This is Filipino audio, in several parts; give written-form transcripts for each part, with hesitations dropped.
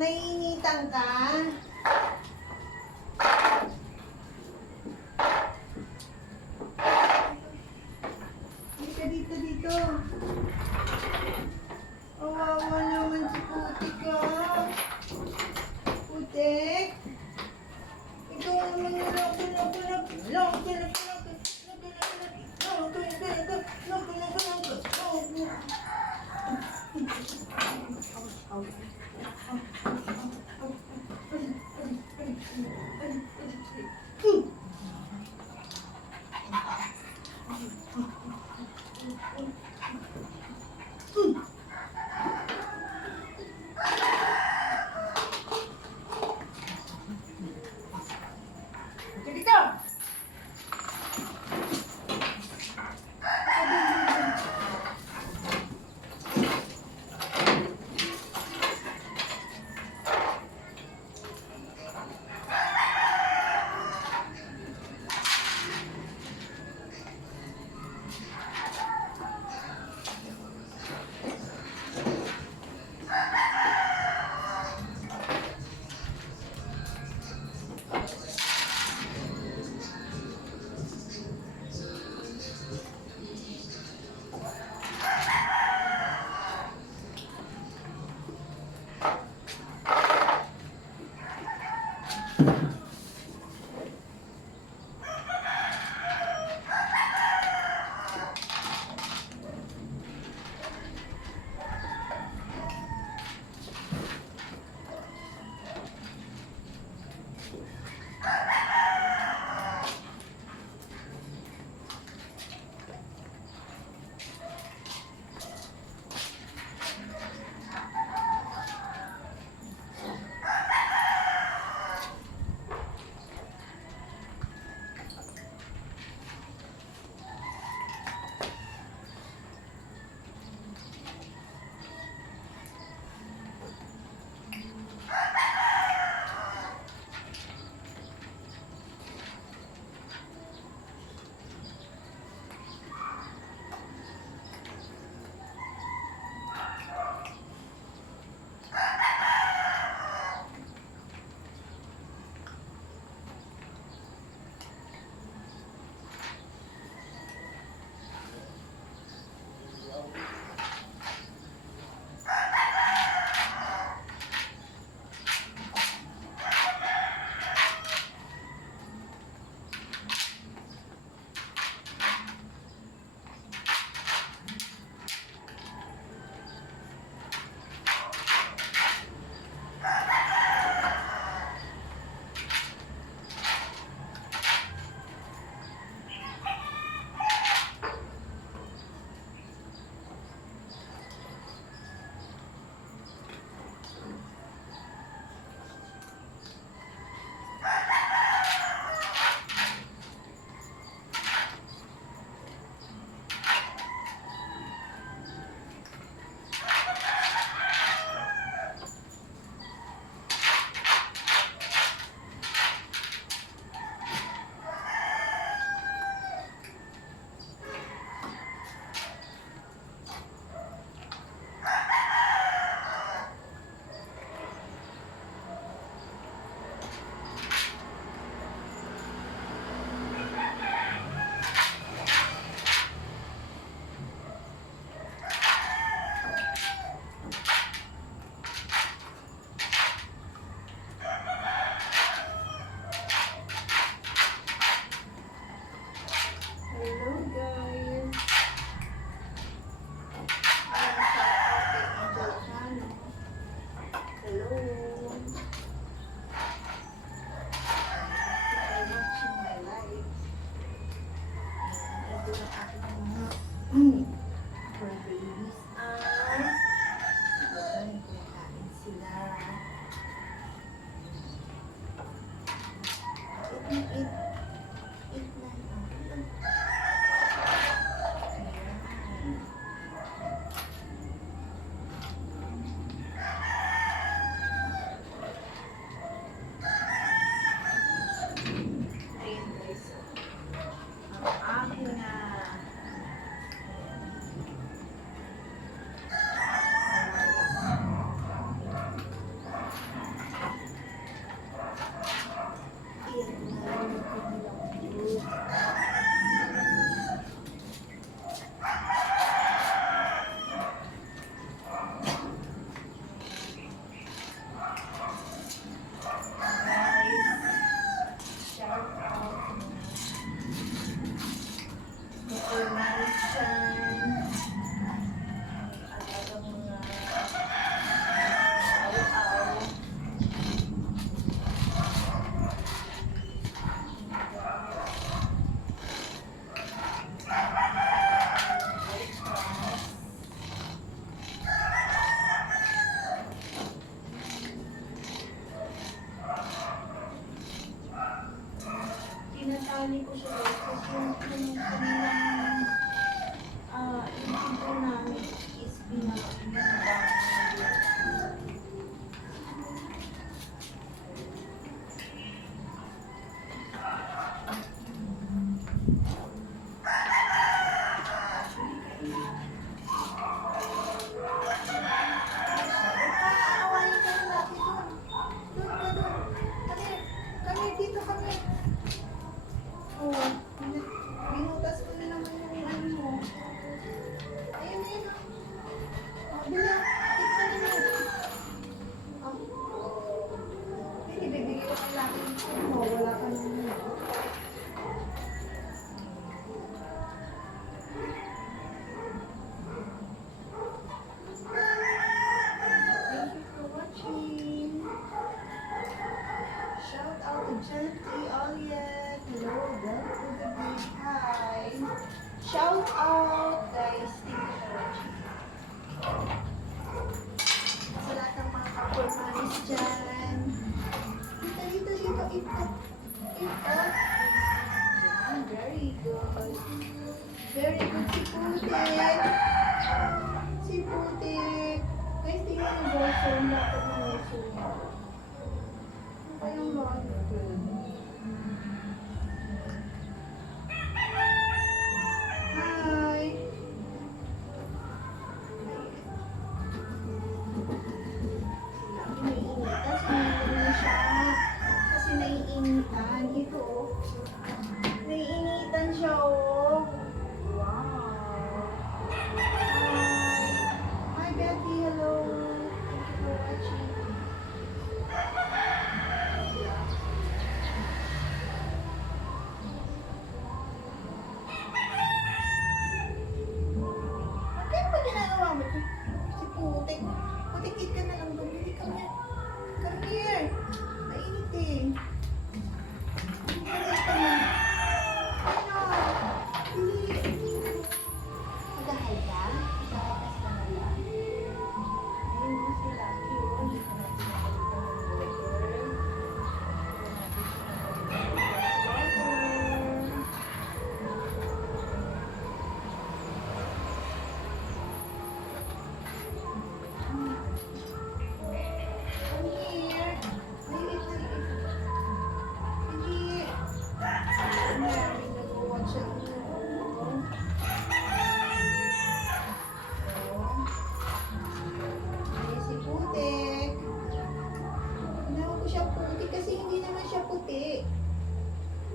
Naiinitan ka? Dito, dito. Awawa naman si Putik ka. Putik? Ikaw naman Kukuhanin ko siya guys. Kasi yung kanilang yung pinto namin is pinaka. Shout out guys, thank you for watching. Sa lahat ng mga kapulmanis dyan. Dito. Very good. Very good si Putik. Si Putik. Guys, tingnan mo guys, yung lapad ng uso niya. Ano kayang lapad? Putikit ka na lang doon. Hindi ka na. Come here. Mainit eh. Putikit ka na. Ano? Hindi. Magahal ka? Magahal ka sa kanila? Ayun mo si Lucky. Hindi ka na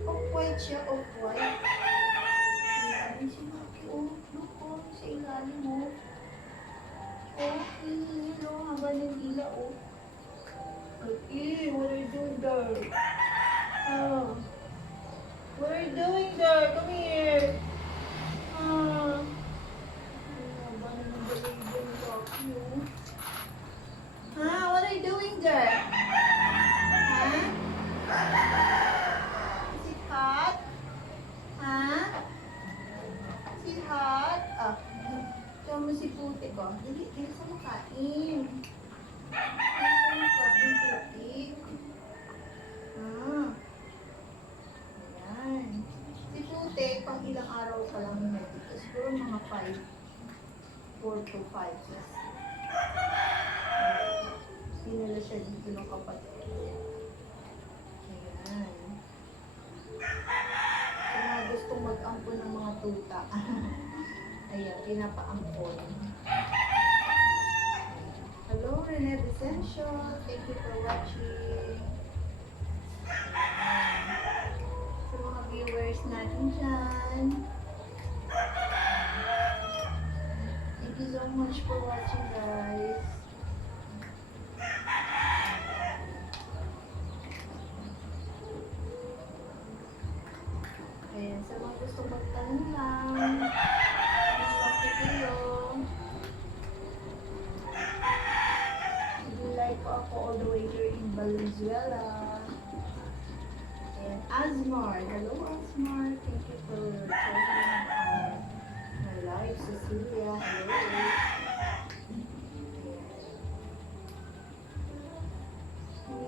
off-white siya, off-white. Ayan, si Maki, oh. Look, oh, sa ilalim, oh. Oh, hihingin, oh, haba ng ila, oh. Okay, what are you doing there? Oh. What are you doing there? Come here. Ah. Haba na ng balay ng Maki, oh. Ha? What are you doing there? Ha? Is it hot? Ha? Is it hot? Ah. Tiyan mo si Putik, oh. Dili sa makain. Dili sa makain, Putik. Ah. Ayan. Si Putik, pang ilang araw pa lang medyo. Siguro mga 4 to 5 years. Dinala siya dito ng kapatid. Ayan. Sa mga gustong mag-ampon ng mga tuta. Ayan, pinapaampon. Hello, Rene Vicencio. Thank you for watching. Ayan. Sa mga viewers natin dyan. Thank you so much for watching, guys. Ayan, sa mga gusto magtanong lang, ano lang po kayo. Like po ako all the way here in Valenzuela. And Asmar, hello Asmar, thank you for joining my live. Cecilia, hello.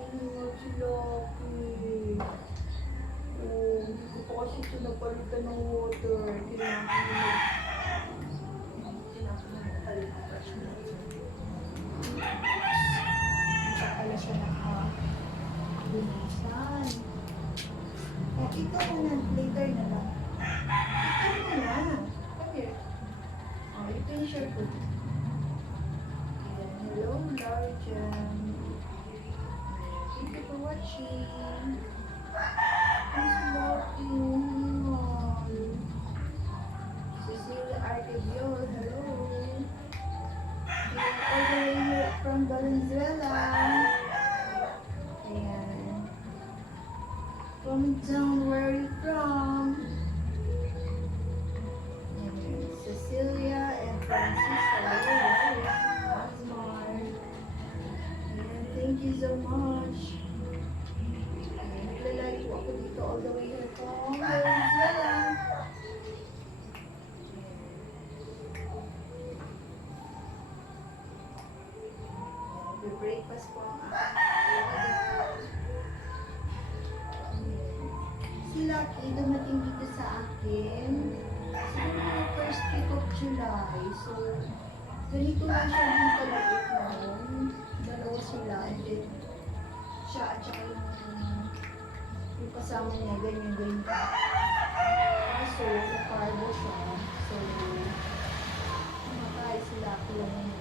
Hindi si Loki. Oh, hindi ko pa kasi ka ng water. Kailangan mo mag-brush mo. Hindi pala siya naka-bunasan. O, ito na, later na lang. Ito na. Come here. O, ito yung share food. Ayan, hello, Larjan. Thank you for watching. Please watching. Cecilia Artebiol, hello. We are all the way here from Valenzuela. Ayan. Comment down where are you from. Ayan. Cecilia and Francis, hello. Once more. Ayan, thank you so much. Naglalari po ako dito all the way here from Valenzuela. Breakfast po ang aking si Lucky dumating dito sa akin siguro mga first week of July. So, ganito lang siya din kalapit noon. Dalawa sila and then siya at saka yung kasama niya, ganyan. So, nakarbo siya. So, kumakain si Lucky lang yung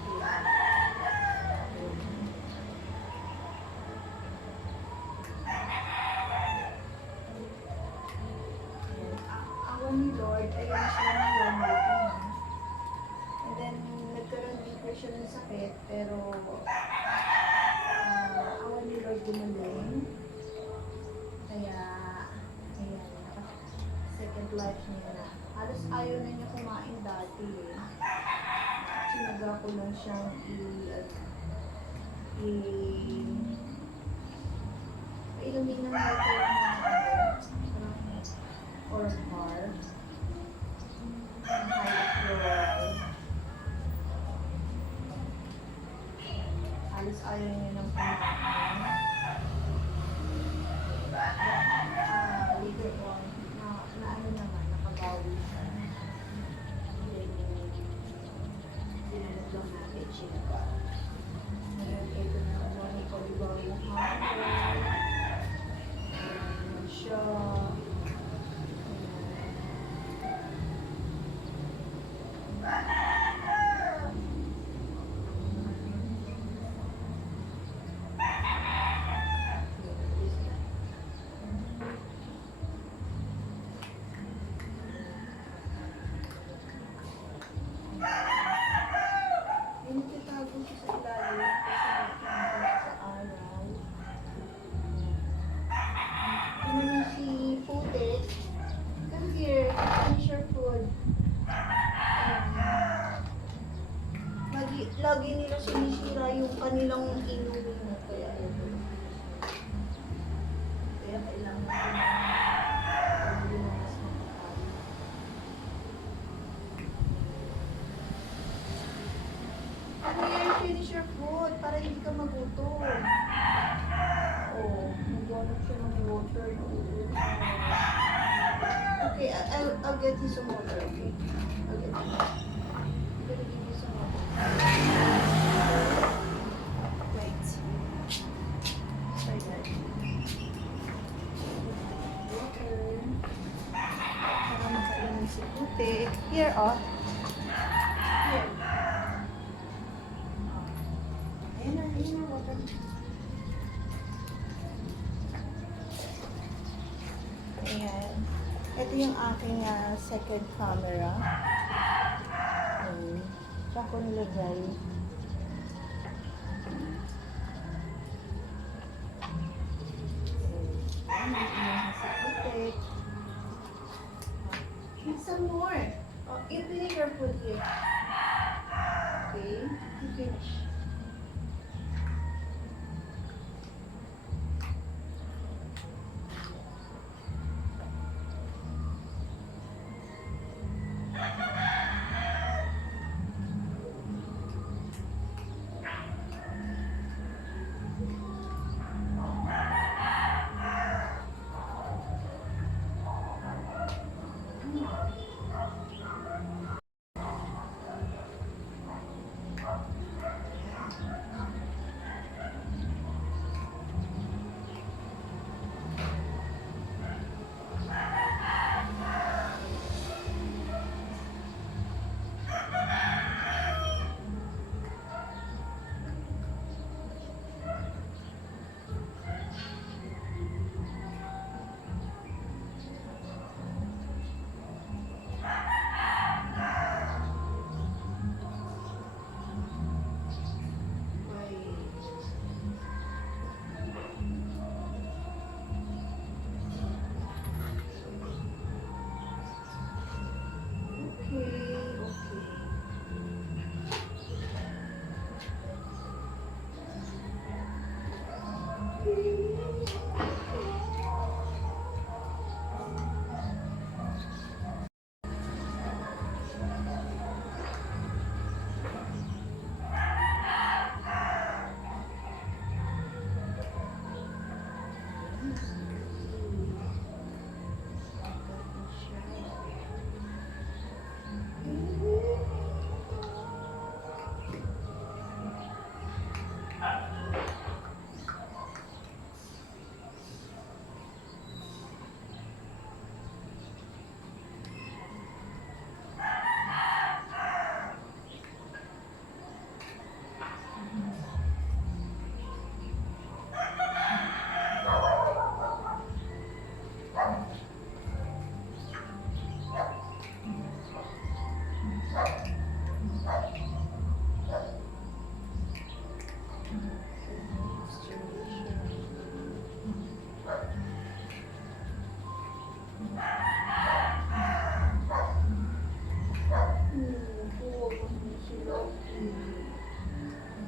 ni Lord, ayan siya ngayon, and then nagkaroon din po siya ng sakit, pero awan ni Lord gumaling, kaya ayan, second life niya na. Halos ayaw na niya kumain dati eh. Sinaga ko lang siyang ilumin ng water or bar. High floor. Halos ayaw niya ng kumain. Later on, na ano naman, nakabawi siya. Dinanap lang natin siya. Ngayon, ito na naman yung pag-ibawi ng hapon. Ayan siya. Lagi nila sinisira yung kanilang inumin mo. Kaya kailangan ko na mas makakain. Here, finish your food para hindi ka magutom. Oh, nagwanap siya ng water. Okay, I'll get you some water, okay? I'll get you some. I'm gonna give you some water. Wait. Try that. Water. Para makainom si putik. Here, oh. Here. Ayan na, water. Ayan. Ito yung aking second camera. Saan ko nilagay? And some more. Oh, you finish your food here. Okay, you finish.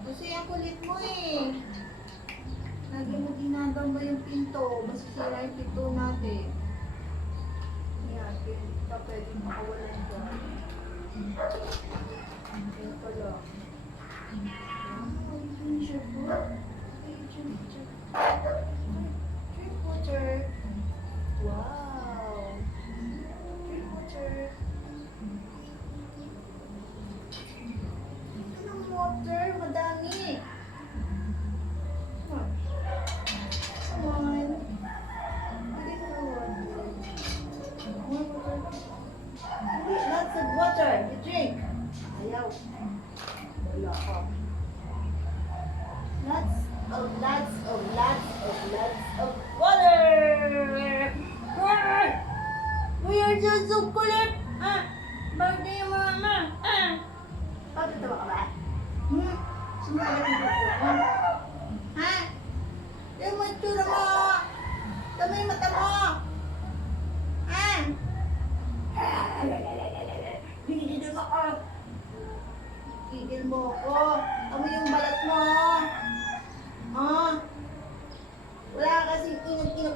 Kasi ang kulit mo eh. Lagi mo dinadamba yung pinto. Masisira yung pinto natin. Yan, pinto pwedeng makawalan dyan. Yan pala. Ay, siya po. Ay, drink water. Wow. Drink water. Anong water? Madami. Come on. Bigay mo na water. More water. Hindi, lots of water. You drink. Ayaw. Wala ka. Lots of water. We are just so kulit. Birthday mo mama. Pagkatawa ka ba? Sumagal ang buko mo. Ha? Yung mo itsura mo. Tama yung mata mo. Ha? Gigil mo ako. Gigil mo ako. Tama yung balat mo. Wala ka kasing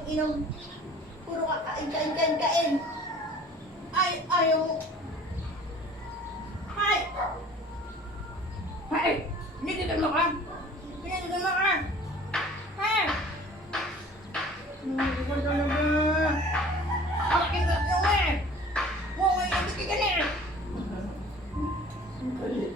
inom. Puro ka kain. Ay, ayaw. Hay! Hay! Gigil mo ka. Gigil mo ka. Ha? Gigil mo talaga. Akin ka yung eh. Huwag nga yung bigay ka na. Ang galit.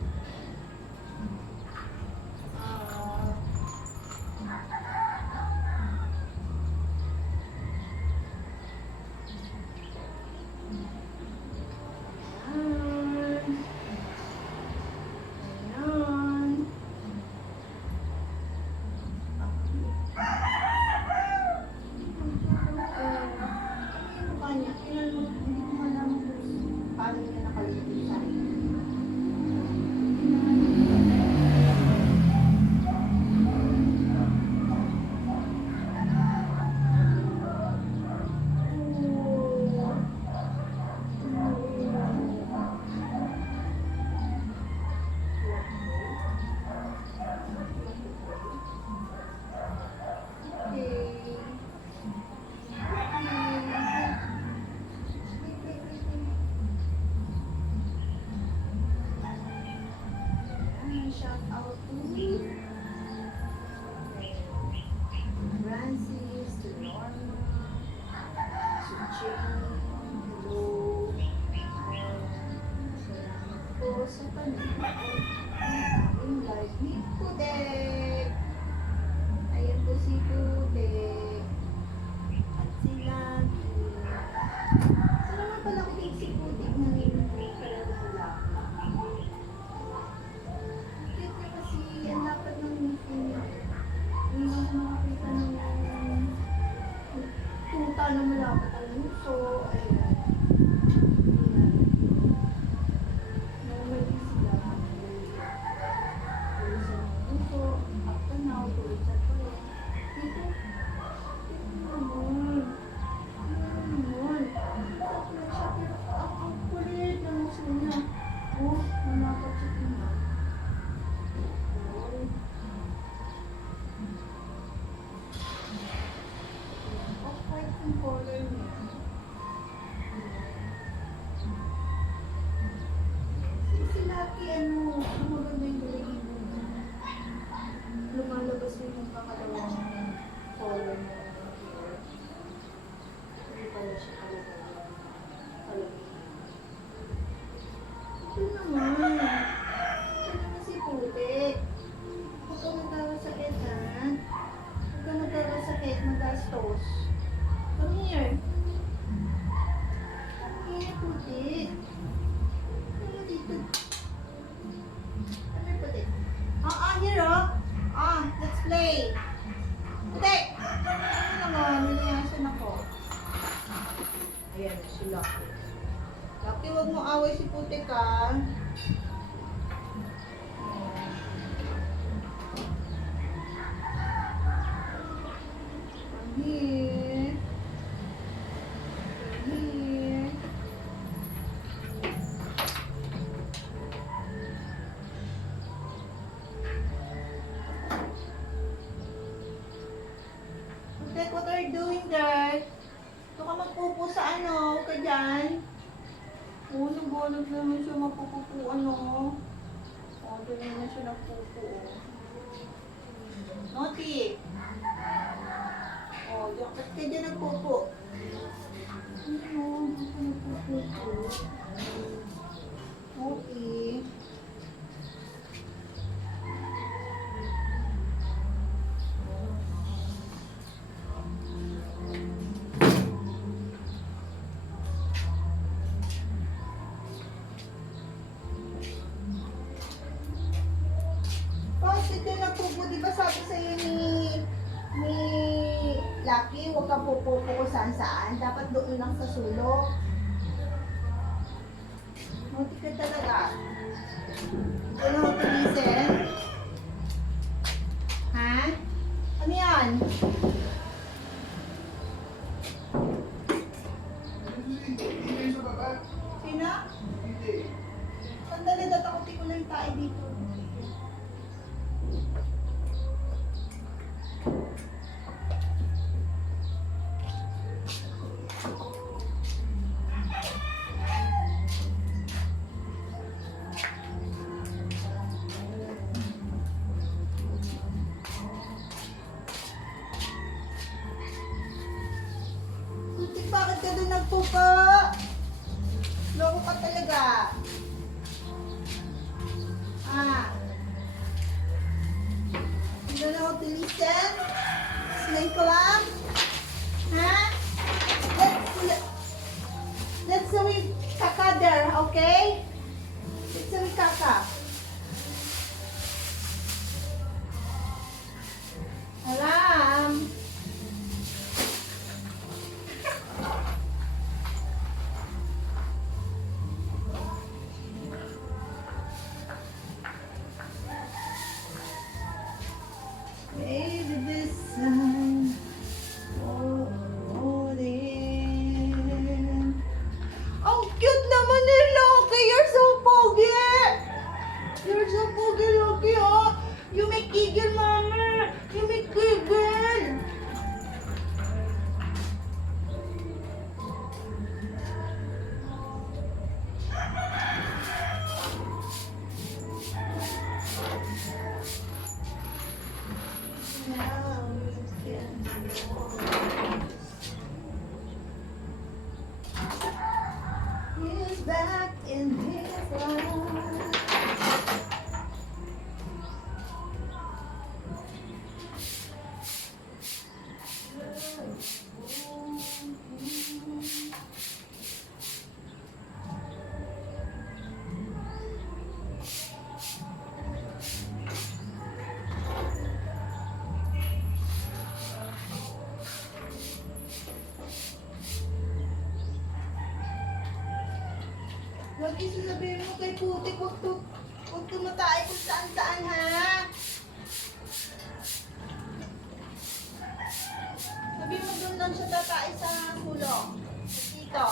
Play. Puti! Ano naman? Niliyasan ako. Ayan, si Lucky. Lucky, huwag mo away si Puti ka. Here. Here. Putek, what are you doing there? Ito ka magpupo sa ano, ka dyan. Oo, nagbolog naman siya mapupupo, ano. Oo, doon naman siya nagpupo. Naughty. Oh, diyan ka dyan nagpupo. Ano, diyan ka nagpupo. Okay. Bakit ka nagpupo? Di ba sabi sa'yo ni Lucky, huwag ka pupupo kung saan-saan. Dapat doon lang sa sulok. Muti ka talaga. Ano mo listen? Ha? Ano yan? Sino? Sandali, tatakuti ko lang tayo dito. Putik, bakit ka doon nagpupa? Loko ka talaga. Ah. You don't know how to listen? Slay ko lang? Ha? Let's do it kaka there, okay? Let's do it kaka. Alam. Baby, this time, oh, then. Ang cute naman ni Loki! You're so pogi! You're so pogi, Loki, oh! You make giggle, mama! You make giggle! Now you can He's back in his life. Lagi sasabihin mo kay Putik, huwag tumatay kung saan-saan, ha? Sabihin mo doon lang siya tatay sa sulok. Dito.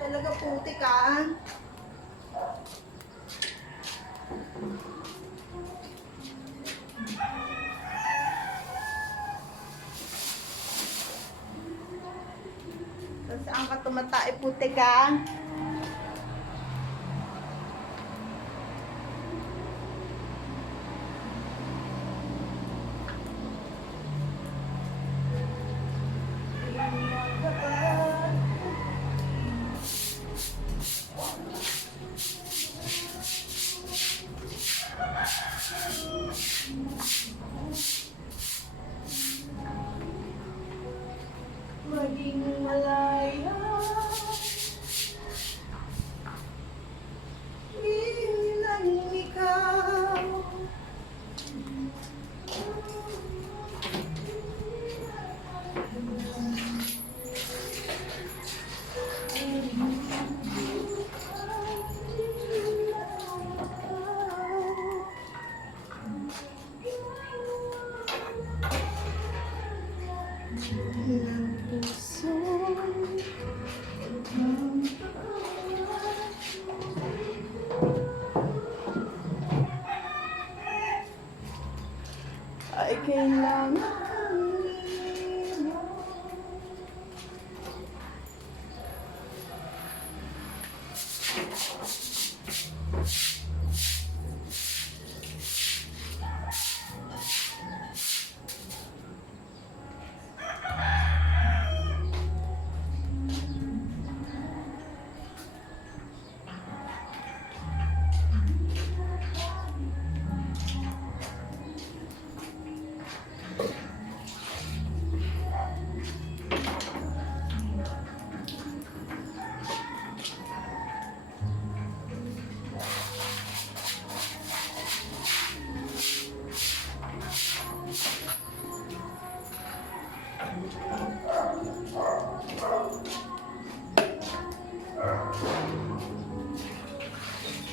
Talaga Putik, ah. So, saan ka tumatay, Putik, ah?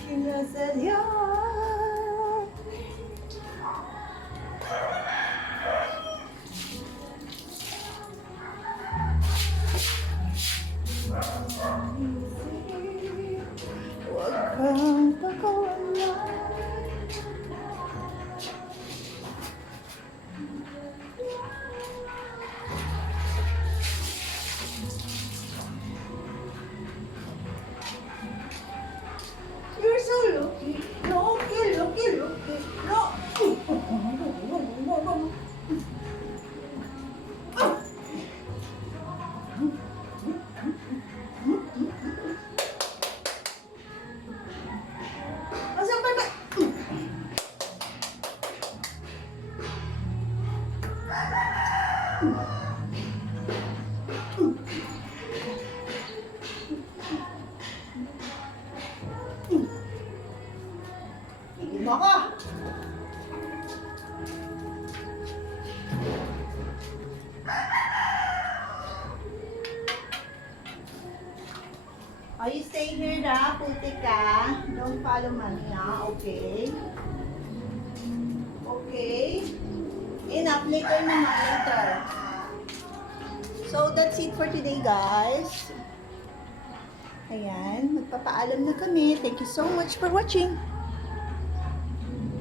Sinasadya. Huwag kang pakawalan. You're so lucky. Lucky. No. Asan ba? Tigil mo ako! Oh, you stay here na, puti ka. Don't follow mommy, okay? Okay? Enough, later naman, later. So, that's it for today, guys. Ayan, magpapaalam na kami. Thank you so much for watching.